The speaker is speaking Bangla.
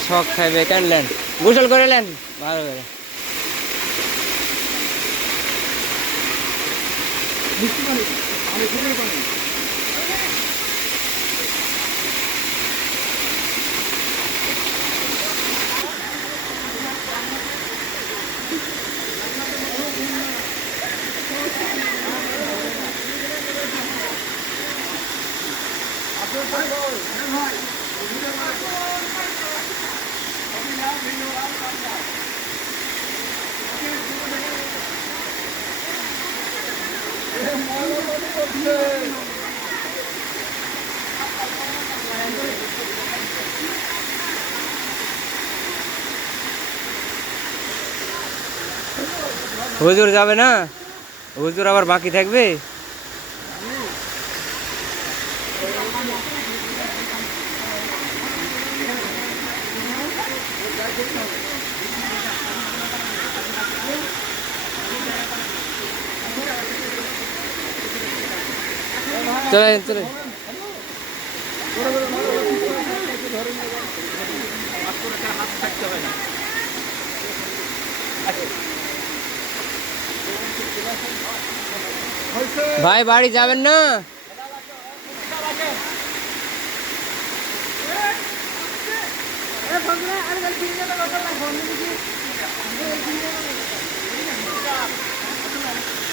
শখ খাইবে কানলেন গোসল করেলেন ভালো করে হুজুর যাবে না হুজুর আবার বাকি থাকবে চলে চলে ভাই বাড়ি যাবেন না